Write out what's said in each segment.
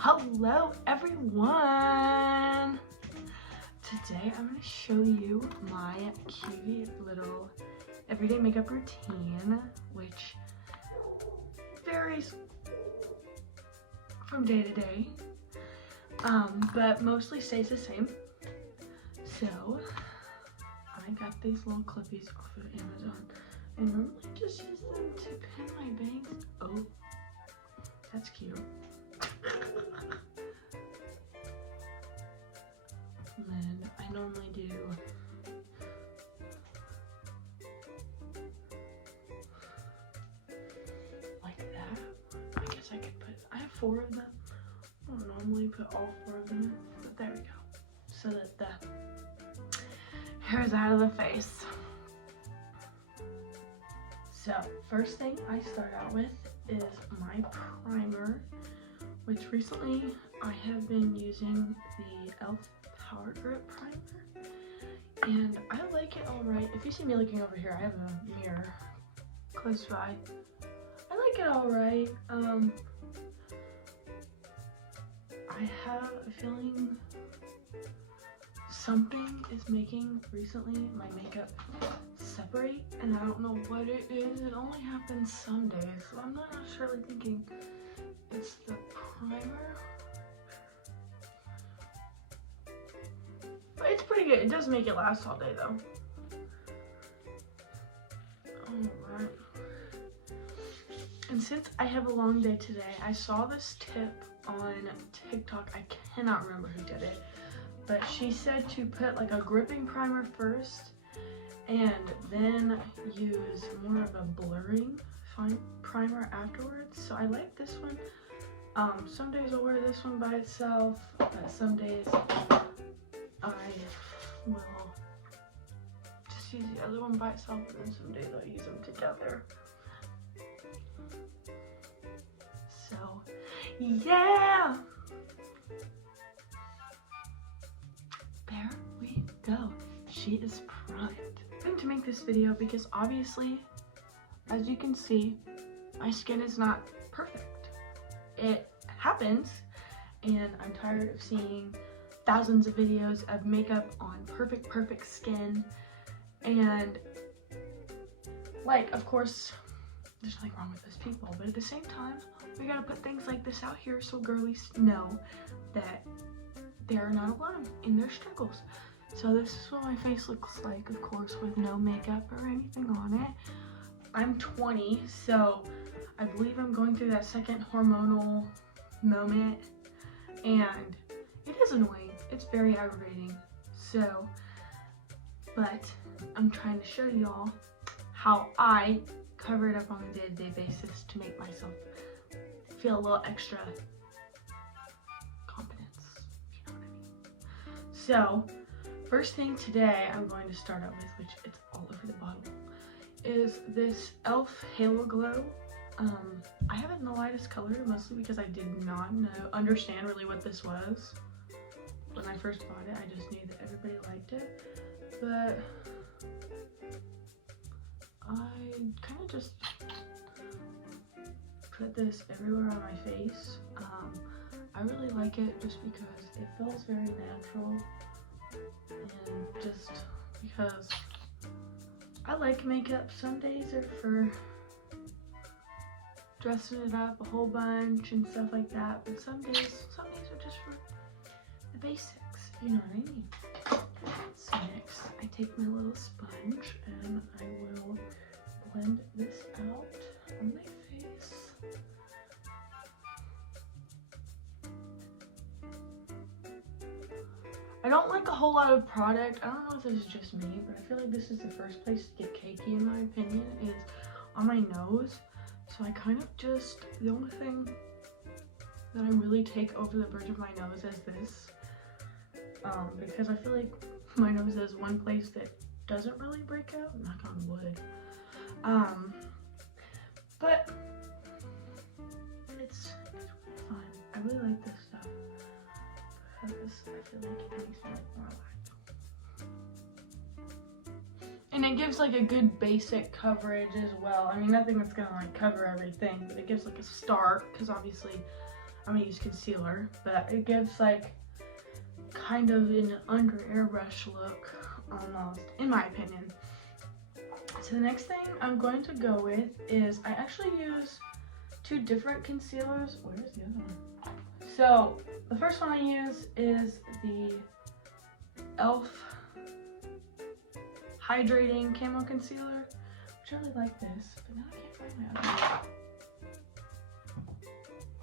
Hello everyone! Today I'm going to show you my cute little everyday makeup routine, which varies from day to day, but mostly stays the same. So I got these little clippies off of Amazon. I normally just use them to pin my bangs. Oh, that's cute. And I normally do like that. I guess I could put, I have 4 of them. I don't normally put all 4 of them in, but there we go. So that the hair is out of the face. So first thing I start out with is my primer, which recently I have been using the e.l.f. Power Grip Primer, and I like it alright. If you see me looking over here, I have a mirror close by. I like it alright. I have a feeling something is making recently my makeup separate, and I don't know what it is. It only happens some days, so I'm not necessarily thinking it's the primer. But it's pretty good. It does make it last all day though. Alright. And since I have a long day today, I saw this tip on TikTok. I cannot remember who did it, but she said to put like a gripping primer first and then use more of a blurring primer afterwards. So I like this one. Some days I'll wear this one by itself, but some days I will just use the other one by itself, and then some days I'll use them together. So, yeah! There we go. She is primed. I'm going to make this video because obviously, as you can see, my skin is not perfect. It happens, and I'm tired of seeing thousands of videos of makeup on perfect skin, and like, of course there's nothing wrong with those people, but at the same time we gotta put things like this out here so girlies know that they're not alone in their struggles. So this is what my face looks like, of course, with no makeup or anything on it. I'm 20, so I believe I'm going through that second hormonal moment, and it is annoying. It's very aggravating. So, but I'm trying to show y'all how I cover it up on a day-to-day basis to make myself feel a little extra confidence, if you know what I mean. So, first thing today I'm going to start out with, which it's all over the bottle, is this e.l.f. Halo Glow. I have it in the lightest color, mostly because I did not understand really what this was. When I first bought it, I just knew that everybody liked it, but I kind of just put this everywhere on my face. I really like it just because it feels very natural, and just because I like makeup. Some days are for dressing it up a whole bunch and stuff like that, but some days are just for the basics, you know what I mean. So next, I take my little sponge and I will blend this out on my face. I don't like a whole lot of product. I don't know if this is just me, but I feel like this is the first place to get cakey, in my opinion, is on my nose. So I kind of just, the only thing that I really take over the bridge of my nose is this. Because I feel like my nose is one place that doesn't really break out, knock on wood. But it's really fun. I really like this stuff because I feel like it makes me look more alive. And it gives like a good basic coverage as well. I mean, nothing that's gonna like cover everything, but it gives like a start, because obviously I'm gonna use concealer, but it gives like kind of an under airbrush look almost, in my opinion. So the next thing I'm going to go with is, I actually use two different concealers. Where's the other one? So the first one I use is the e.l.f. Hydrating Camo Concealer, which I really like this, but now I can't find my other one.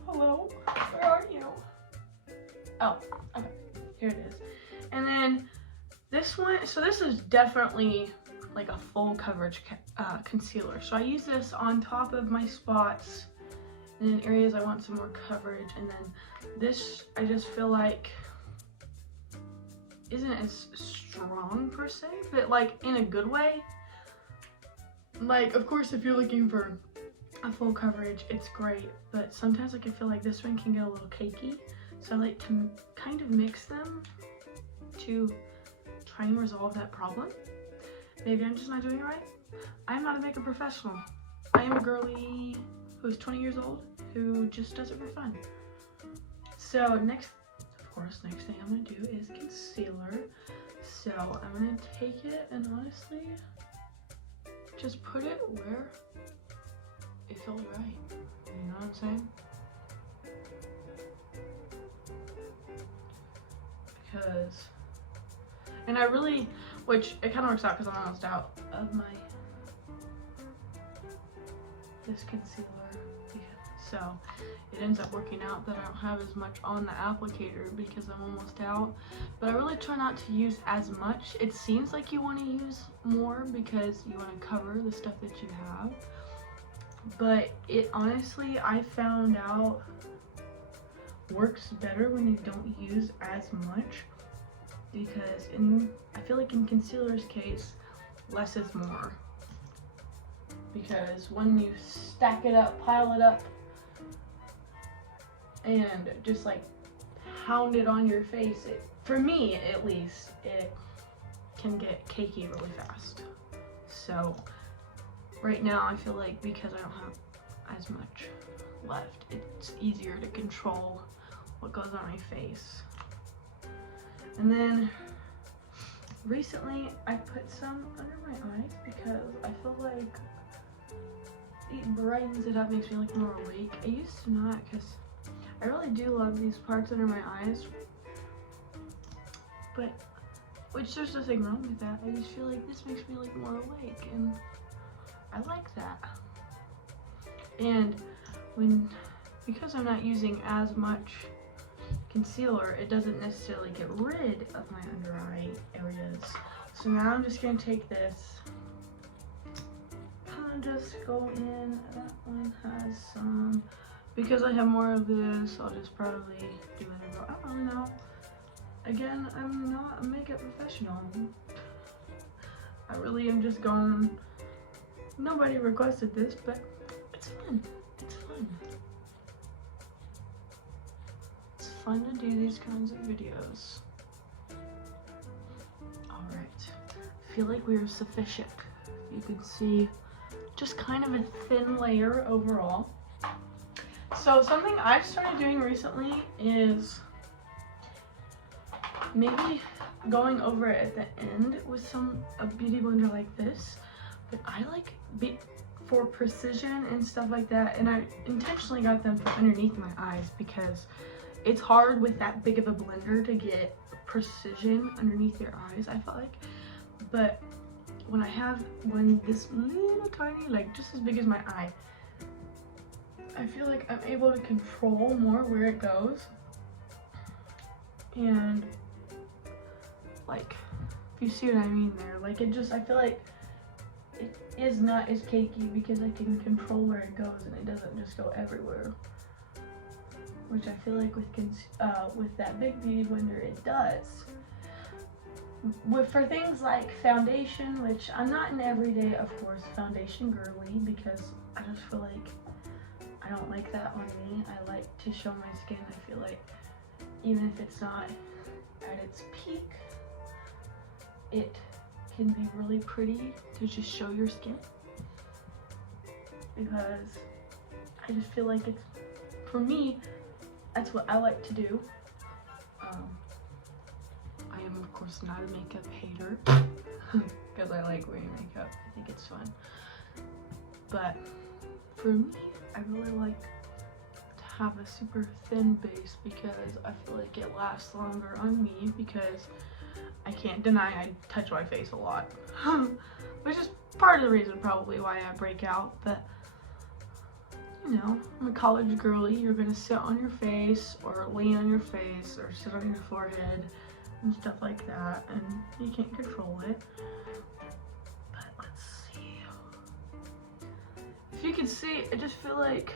Hello, where are you? Oh, okay, here it is. And then this one, so this is definitely like a full coverage concealer. So I use this on top of my spots and in areas I want some more coverage. And then this, I just feel like isn't as strong per se, but like in a good way. Like, of course, if you're looking for a full coverage, it's great, but sometimes like I feel like this one can get a little cakey. So I like to kind of mix them to try and resolve that problem. Maybe I'm just not doing it right. I'm not a makeup professional. I am a girly who's 20 years old who just does it for fun. So next thing I'm gonna do is concealer. So I'm gonna take it and honestly just put it where it feels right. You know what I'm saying? Because, and I really, which it kind of works out because I'm almost out of this concealer. So it ends up working out that I don't have as much on the applicator because I'm almost out. But I really try not to use as much. It seems like you want to use more because you want to cover the stuff that you have. But it honestly, I found out, works better when you don't use as much, because I feel like in concealer's case, less is more. Because when you stack it up, pile it up, and just like pound it on your face, for me at least, it can get cakey really fast. So right now I feel like because I don't have as much left, it's easier to control what goes on my face. And then recently I put some under my eyes because I feel like it brightens it up, makes me look more awake. I used to not, because I really do love these parts under my eyes, but which there's nothing wrong with that. I just feel like this makes me look more awake, and I like that. And because I'm not using as much concealer, it doesn't necessarily get rid of my under eye areas. So now I'm just gonna take this, kind of just go in. That one has some, because I have more of this, I'll just probably do another. I don't really know. Again, I'm not a makeup professional. I really am just going, nobody requested this, but it's fun. It's fun. It's fun to do these kinds of videos. Alright, I feel like we are sufficient. You can see just kind of a thin layer overall. So something I've started doing recently is maybe going over it at the end with a beauty blender like this. But I like for precision and stuff like that, and I intentionally got them for underneath my eyes because it's hard with that big of a blender to get precision underneath your eyes, I feel like. But when this little tiny, like just as big as my eye, I feel like I'm able to control more where it goes. And like, if you see what I mean there, like it just, I feel like it is not as cakey because I can control where it goes and it doesn't just go everywhere. Which I feel like with that big beauty blender it does. For things like foundation, which I'm not an everyday, of course, foundation girly, because I just feel like I don't like that on me. I like to show my skin. I feel like even if it's not at its peak, it can be really pretty to just show your skin. Because I just feel like it's, for me, that's what I like to do. I am of course not a makeup hater because I like wearing makeup. I think it's fun. But for me, I really like to have a super thin base because I feel like it lasts longer on me, because I can't deny I touch my face a lot. Which is part of the reason probably why I break out. But you know, I'm a college girly. You're gonna sit on your face or lean on your face or sit on your forehead and stuff like that, and you can't control it. But let's see. If you can see, I just feel like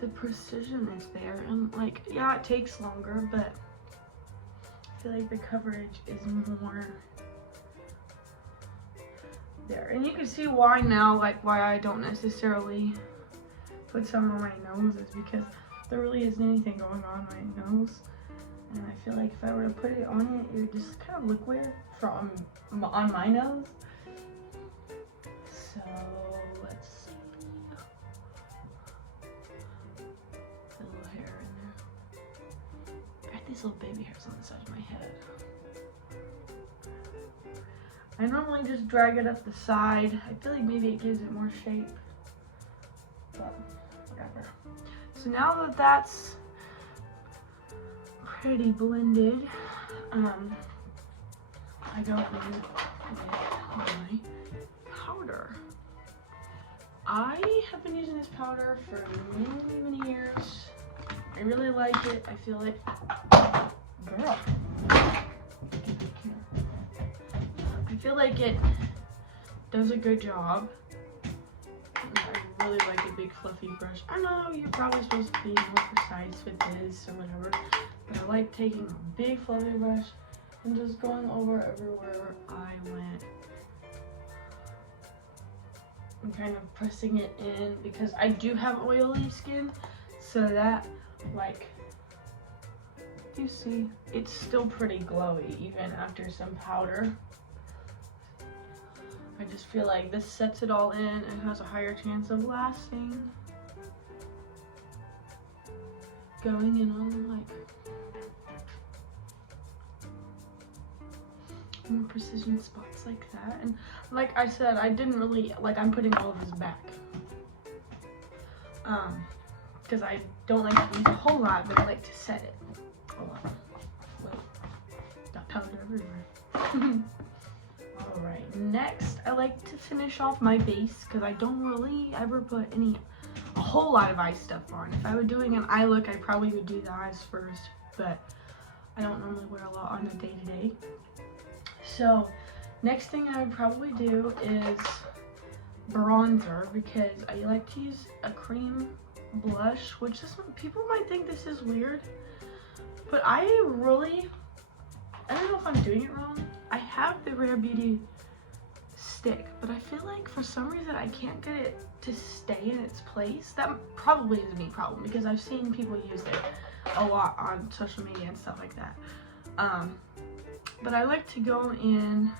the precision is there, and like, yeah, it takes longer, but I feel like the coverage is more there. And you can see why now, like why I don't necessarily put some on my nose is because there really isn't anything going on my nose. And I feel like if I were to put it on it, it would just kind of look weird on my nose. So let's see. A little hair in there. I got these little baby hairs on the side of my head. I normally just drag it up the side. I feel like maybe it gives it more shape, but whatever. So now that that's pretty blended, I go in with my powder. I have been using this powder for many years. I really like it. I feel like, girl, I feel like it does a good job. I really like a big fluffy brush. I know you're probably supposed to be more precise with this or whatever, but I like taking a big fluffy brush and just going over everywhere I went and kind of pressing it in, because I do have oily skin, so that, like, you see, it's still pretty glowy even after some powder. I just feel like this sets it all in and has a higher chance of lasting. Going in on like more precision spots like that. And like I said, I didn't really, like, I'm putting all of this back. Because I don't like to use a whole lot, but I like to set it a lot. Well, got powder everywhere. Alright, next I like to finish off my base, because I don't really ever put a whole lot of eye stuff on. If I were doing an eye look, I probably would do the eyes first, but I don't normally wear a lot on a day-to-day. So next thing I would probably do is bronzer, because I like to use a cream blush, which is, people might think this is weird, but I don't know if I'm doing it wrong. I have the Rare Beauty stick, but I feel like for some reason I can't get it to stay in its place. That probably is a me problem, because I've seen people use it a lot on social media and stuff like that. But I like to go in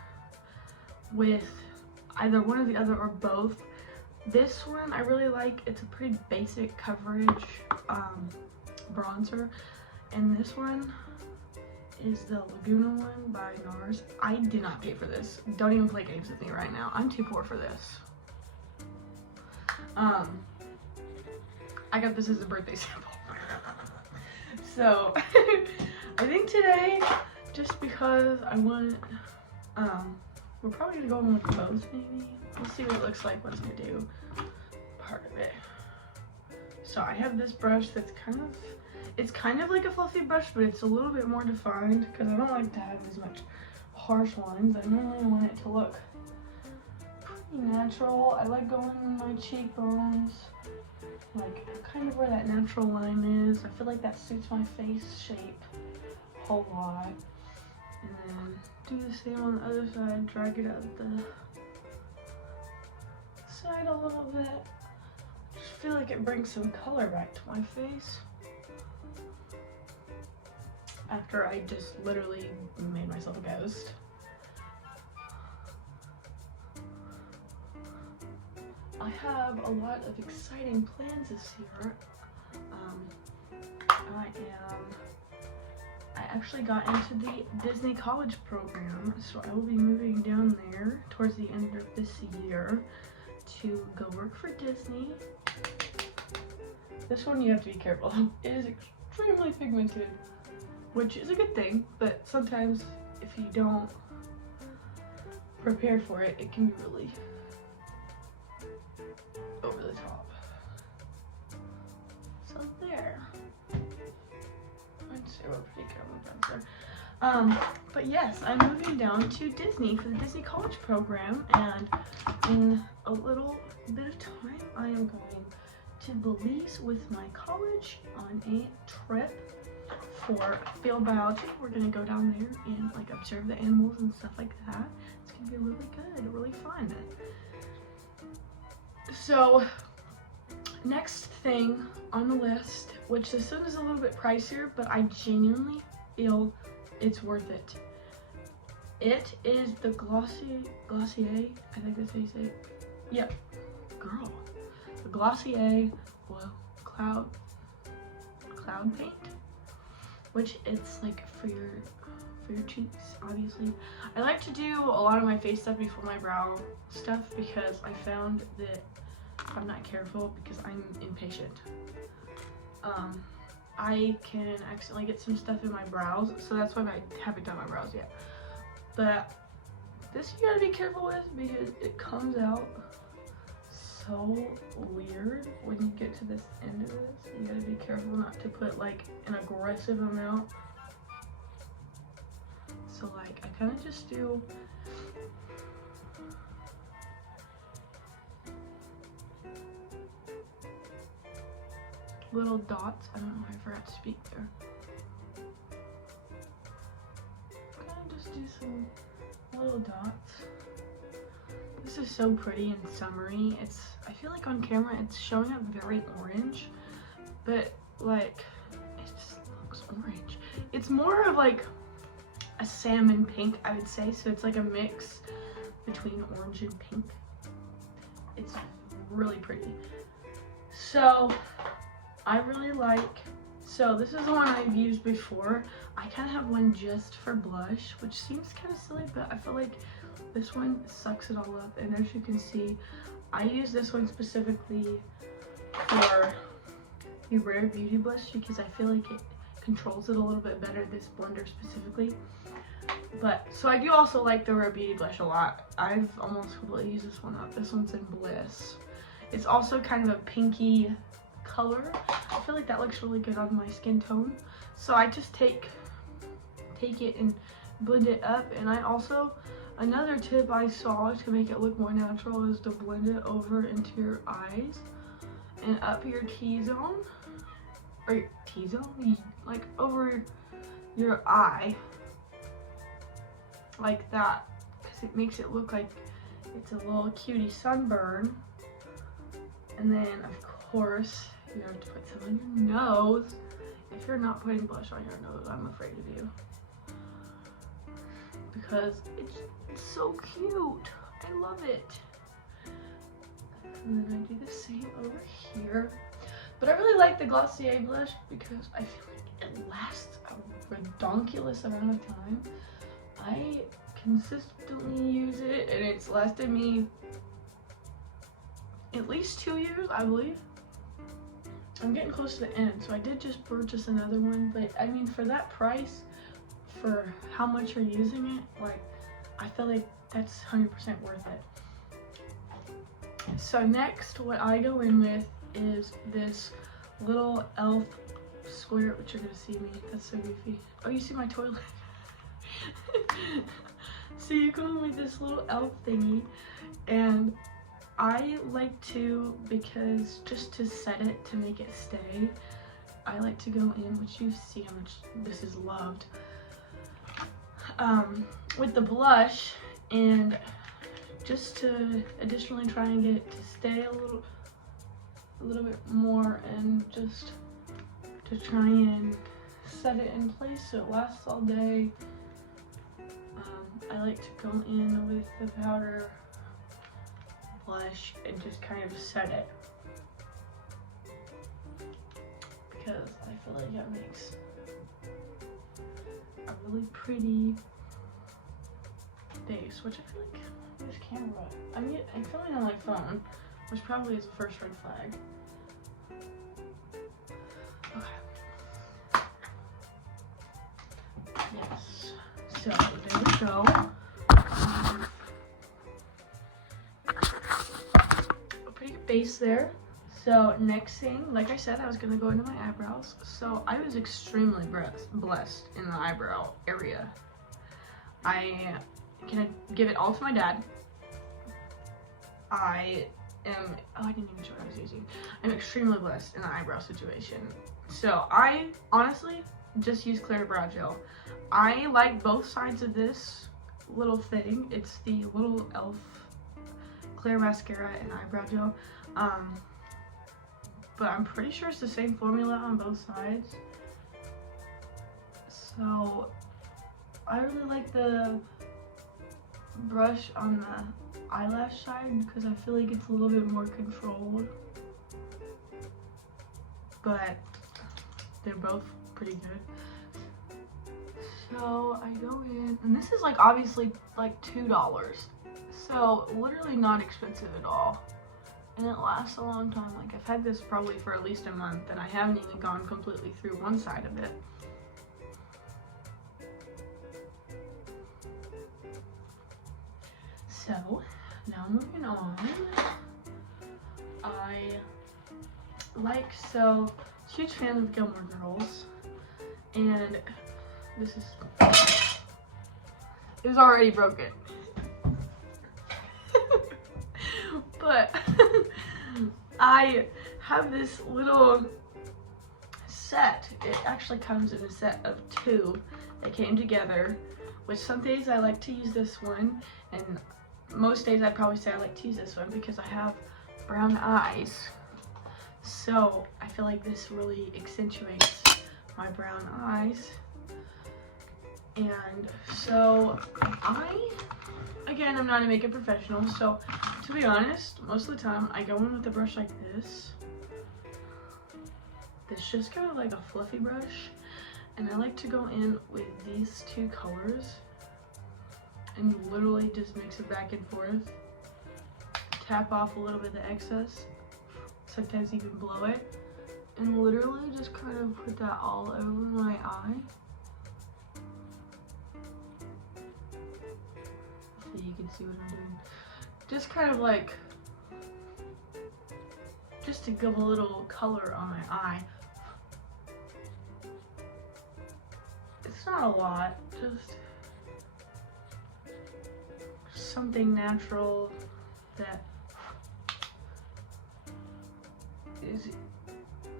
with either one or the other or both. This one I really like. It's a pretty basic coverage bronzer, and this one is the Laguna one by NARS. I did not pay for this. Don't even play games with me right now. I'm too poor for this. I got this as a birthday sample. So I think today, just because I want, we're probably gonna go in with both maybe. We'll see what it looks like once I do part of it. So I have this brush that's it's kind of like a fluffy brush, but it's a little bit more defined, because I don't like to have as much harsh lines. I normally want it to look pretty natural. I like going in my cheekbones, like kind of where that natural line is. I feel like that suits my face shape a whole lot. And then do the same on the other side, drag it out the side a little bit. I just feel like it brings some color back to my face, after I just literally made myself a ghost. I have a lot of exciting plans this year. actually got into the Disney College program, so I will be moving down there towards the end of this year to go work for Disney. This one you have to be careful. It is extremely pigmented, which is a good thing, but sometimes if you don't prepare for it, it can be really over the top. So there. Let's see what pretty camera down there. But yes, I'm moving down to Disney for the Disney College program, and in a little bit of time, I am going to Belize with my college on a trip for field biology. We're gonna go down there and like observe the animals and stuff like that. It's gonna be really good, really fun. So next thing on the list, which this one is a little bit pricier, but I genuinely feel it's worth it. It is the Glossier, I think that's how you say it. Yep, girl. The Glossier, well, cloud paint, which it's like for your cheeks, obviously. I like to do a lot of my face stuff before my brow stuff because I found that if I'm not careful, because I'm impatient, I can accidentally get some stuff in my brows, so that's why I haven't done my brows yet. But this you gotta be careful with because it comes out so weird when you get to this end of this. You gotta be careful not to put like an aggressive amount. So like I kind of just do little dots. I don't know if I forgot to speak there. Kind of just do some little dots. This is so pretty and summery. I feel like on camera it's showing up very orange, but like it just looks orange. It's more of like a salmon pink, I would say. So it's like a mix between orange and pink. It's really pretty. So I really like, so this is the one I've used before. I kind of have one just for blush, which seems kind of silly, but I feel like this one sucks it all up. And as you can see, I use this one specifically for the Rare Beauty blush because I feel like it controls it a little bit better, this blender specifically. But so I do also like the Rare Beauty blush a lot. I've almost completely used this one up. This one's in Bliss. It's also kind of a pinky color. I feel like that looks really good on my skin tone. So I just take it and blend it up. And I also, another tip I saw to make it look more natural is to blend it over into your eyes and up your T-zone, or your T-zone, like over your eye, like that, because it makes it look like it's a little cutie sunburn. And then of course you have to put some on your nose. If you're not putting blush on your nose, I'm afraid of you, because it's so cute. I love it. And then I do the same over here. But I really like the Glossier blush because I feel like it lasts a redonkulous amount of time. I consistently use it and it's lasted me at least 2 years, I believe. I'm getting close to the end, so I did just purchase another one, but I mean, for that price, for how much you're using it, like, I feel like that's 100% worth it. So next, what I go in with is this little e.l.f. square, which you're gonna see me, that's so goofy. Oh, you see my toilet? So you go in with this little e.l.f. thingy, and I like to, because just to set it, to make it stay, I like to go in, which you see how much this is loved, with the blush, and just to additionally try and get it to stay a little bit more, and just to try and set it in place so it lasts all day. I like to go in with the powder blush and just kind of set it, because I feel like it makes a really pretty base, which I feel like this camera, I'm filming on my phone, which probably is the first red flag. Okay. Yes. So there we go. A pretty good base there. So next thing, like I said, I was gonna go into my eyebrows. So I was extremely blessed in the eyebrow area. I can give it all to my dad. I didn't even show what I was using. I'm extremely blessed in the eyebrow situation. So I honestly just use clear brow gel. I like both sides of this little thing. It's the little e.l.f. clear mascara and eyebrow gel. But I'm pretty sure it's the same formula on both sides. So I really like the brush on the eyelash side because I feel like it's a little bit more controlled. But they're both pretty good. So I go in, and this is like obviously like $2. So literally not expensive at all. And it lasts a long time. Like I've had this probably for at least a month and I haven't even gone completely through one side of it. So now moving on, huge fan of Gilmore Girls, and this is, it was already broken. But I have this little set. It actually comes in a set of 2 that came together, which some days I like to use this one, and most days I'd probably say I like to use this one because I have brown eyes. So I feel like this really accentuates my brown eyes. And so again, I'm not a makeup professional, so to be honest, most of the time I go in with a brush like this. It's just kind of like a fluffy brush, and I like to go in with these 2 colors and literally just mix it back and forth. Tap off a little bit of the excess, sometimes even blow it, and literally just kind of put that all over my eye. So you can see what I'm doing. Just kind of like, just to give a little color on my eye. It's not a lot, just something natural that is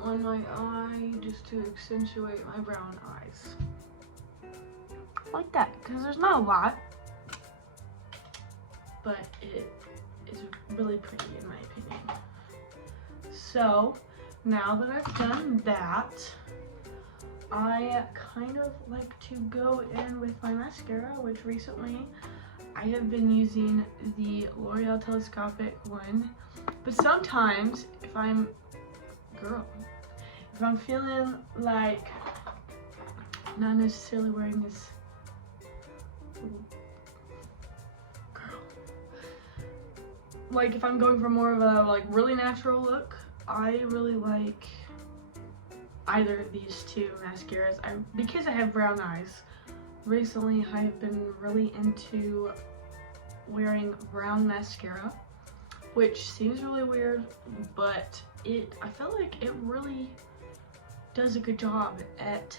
on my eye just to accentuate my brown eyes. Like that, because there's not a lot, but it is really pretty in my opinion. So now that I've done that, I kind of like to go in with my mascara, which recently I have been using the L'Oreal Telescopic one, but sometimes if I'm feeling like not necessarily wearing this like if I'm going for more of a like really natural look, I really like either of these 2 mascaras. Because I have brown eyes, recently I've been really into wearing brown mascara, which seems really weird, but I feel like it really does a good job at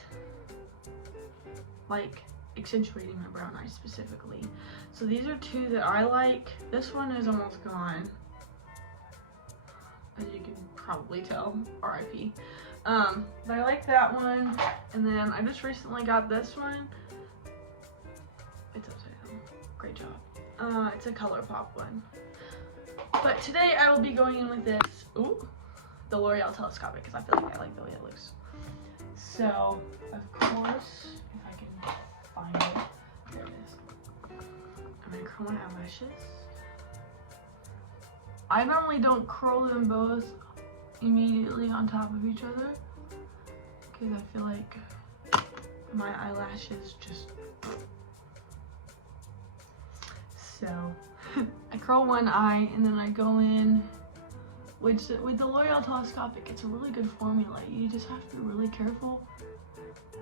like accentuating my brown eyes specifically. So these are 2 that I like. This one is almost gone, as you can probably tell, RIP. But I like that one, and then I just recently got this one. It's upside down. Great job. It's a ColourPop one. But today I will be going in with this, the L'Oreal Telescopic, because I feel like I like the way it looks. So, of course, if I can find it, there it is. I'm gonna curl my eyelashes. I normally don't curl them both immediately on top of each other because I feel like my eyelashes just... So, I curl one eye and then I go in, which with the L'Oreal Telescopic, it's a really good formula. You just have to be really careful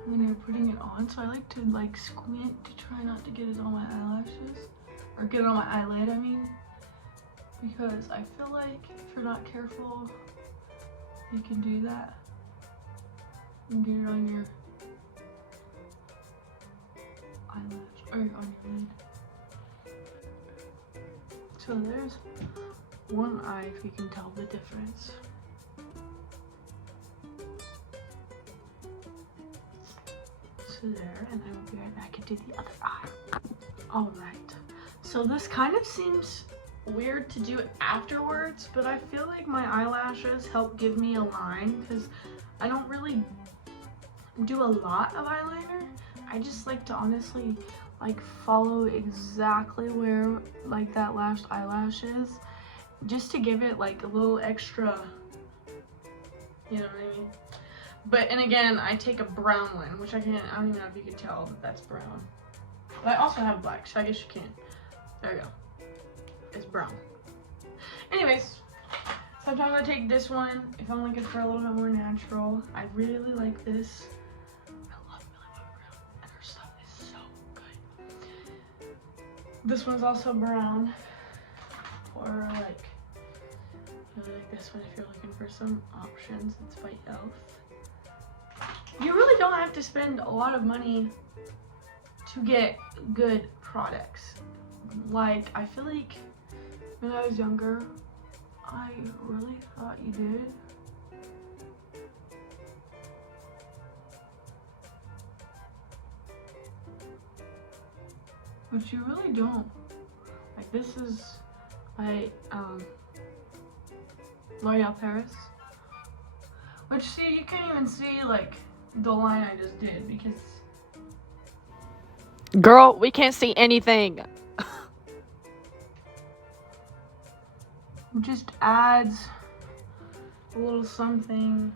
when you're putting it on. So I like to like squint to try not to get it on my eyelashes, or get it on my eyelid, I mean, because I feel like if you're not careful, you can do that and get it on your eyelash or on your lid. So there's one eye, if you can tell the difference. So there, and I will be right back and do the other eye. Alright, so this kind of seems weird to do afterwards, but I feel like my eyelashes help give me a line because I don't really do a lot of eyeliner. I just like to honestly like follow exactly where like that last eyelash is, just to give it like a little extra, you know what I mean? But, and again, I take a brown one, which I don't even know if you can tell that that's brown. But I also have black, so I guess you can. There you go. It's brown. Anyways, sometimes I take this one if I'm looking for a little bit more natural. I really like this. I love Millie Bobby Brown, and her stuff is so good. This one's also brown, or like this one if you're looking for some options. It's by e.l.f. You really don't have to spend a lot of money to get good products. Like, I feel like when I was younger, I really thought you did. But you really don't. Like, this is by L'Oreal Paris. Which, see, you can't even see, like, the line I just did because... Girl, we can't see anything. Just adds a little something.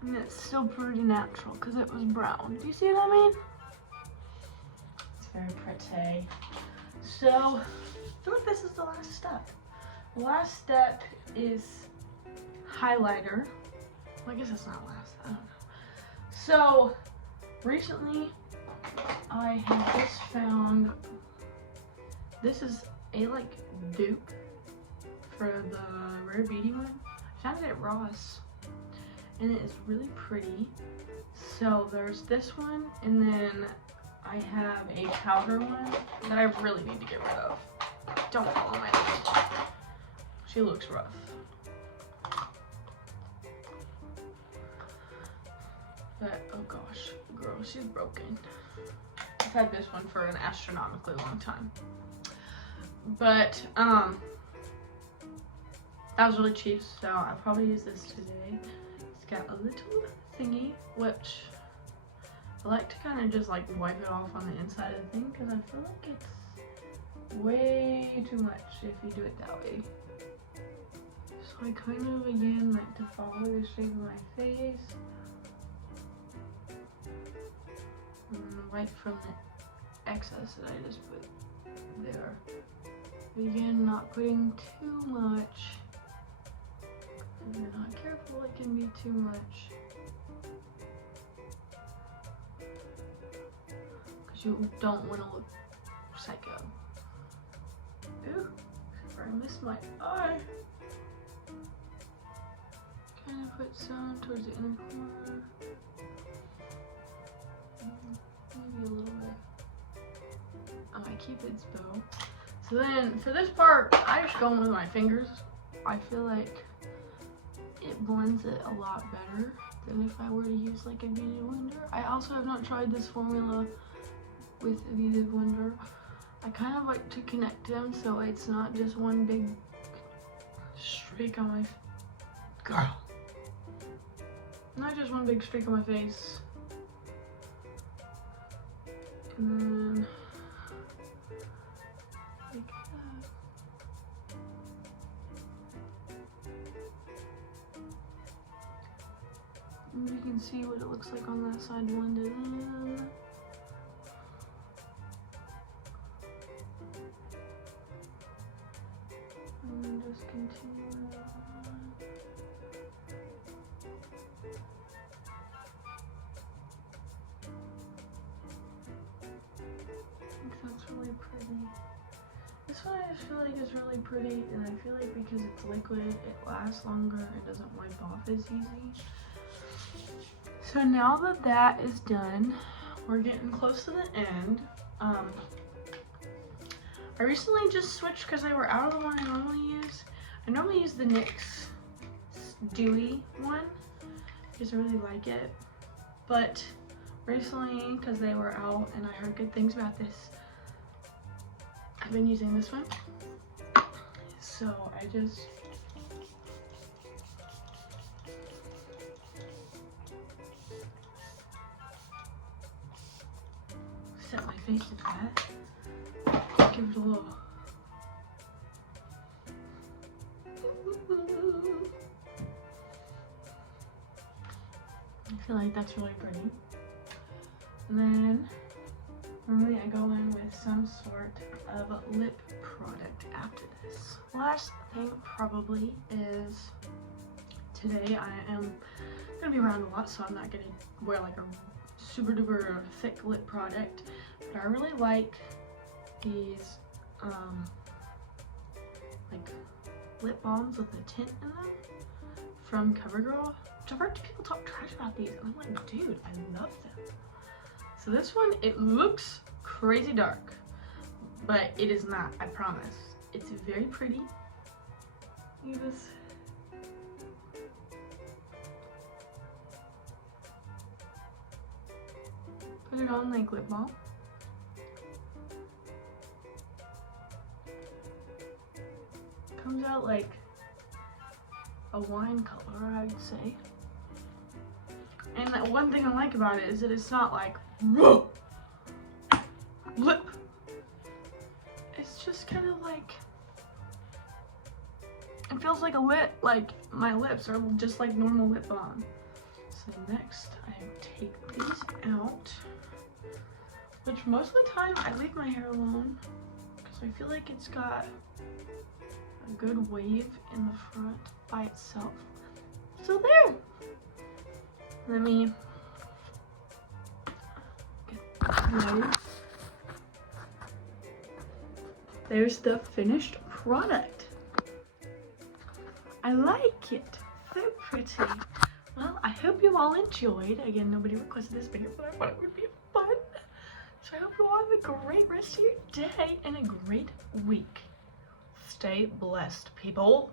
And it's still pretty natural because it was brown. Do you see what I mean? It's very pretty. So, I feel like this is the last step. The last step is highlighter. Well, I guess it's not last, I don't know. So, recently, I have just found, this is a like dupe for the Rare Beauty one. I found it at Ross, and it is really pretty. So there's this one, and then I have a powder one that I really need to get rid of. Don't follow my lead. She looks rough. But, oh gosh, girl, she's broken. I've had this one for an astronomically long time. But, that was really cheap, so I'll probably use this today. It's got a little thingy, which I like to kind of just like wipe it off on the inside of the thing because I feel like it's way too much if you do it that way. So I kind of, again, like to follow the shape of my face. And wipe from the excess that I just put there. Again, not putting too much. If you're not careful, it can be too much. Because you don't want to look psycho. Ooh, I missed my eye. Kind of put some towards the inner corner. Maybe a little bit. Oh, my Cupid's bow. So then, for this part, I just go in with my fingers. I feel like it blends it a lot better than if I were to use like a Beauty Blender. I also have not tried this formula with a Beauty Blender. I kind of like to connect them so it's not just one big streak on my girl. Not just one big streak on my face. And then like that. And you can see what it looks like on that side blended in. And then just continue on. I think that's really pretty. This one I just feel like is really pretty, and I feel like because it's liquid, it lasts longer, it doesn't wipe off as easy. So now that that is done, we're getting close to the end. I recently just switched because they were out of the one I normally use. I normally use the NYX Dewy one because I really like it. But recently, because they were out and I heard good things about this, I've been using this one. So I just set my face to that. Give it a little. I feel like that's really pretty. And then normally I go in with some sort of lip product after this. Last thing probably is today I am gonna be around a lot, so I'm not gonna wear like a super duper thick lip product, but I really like these like lip balms with a tint in them from CoverGirl, which I've heard people talk trash about these, and I'm like, dude, I love them. So this one, it looks crazy dark, but it is not, I promise. It's very pretty. You just put it on like lip balm. Comes out like a wine color, I'd say. And that one thing I like about it is that it's not like whoa, lip. It's just kind of like, it feels like a lip, like my lips are just like normal lip balm. So next I take these out, which most of the time I leave my hair alone because I feel like it's got a good wave in the front by itself. So there. Let me get ready. There's the finished product. I like it. So pretty. Well, I hope you all enjoyed. Again, nobody requested this video, but I thought it would be fun. So I hope you all have a great rest of your day and a great week. Stay blessed, people.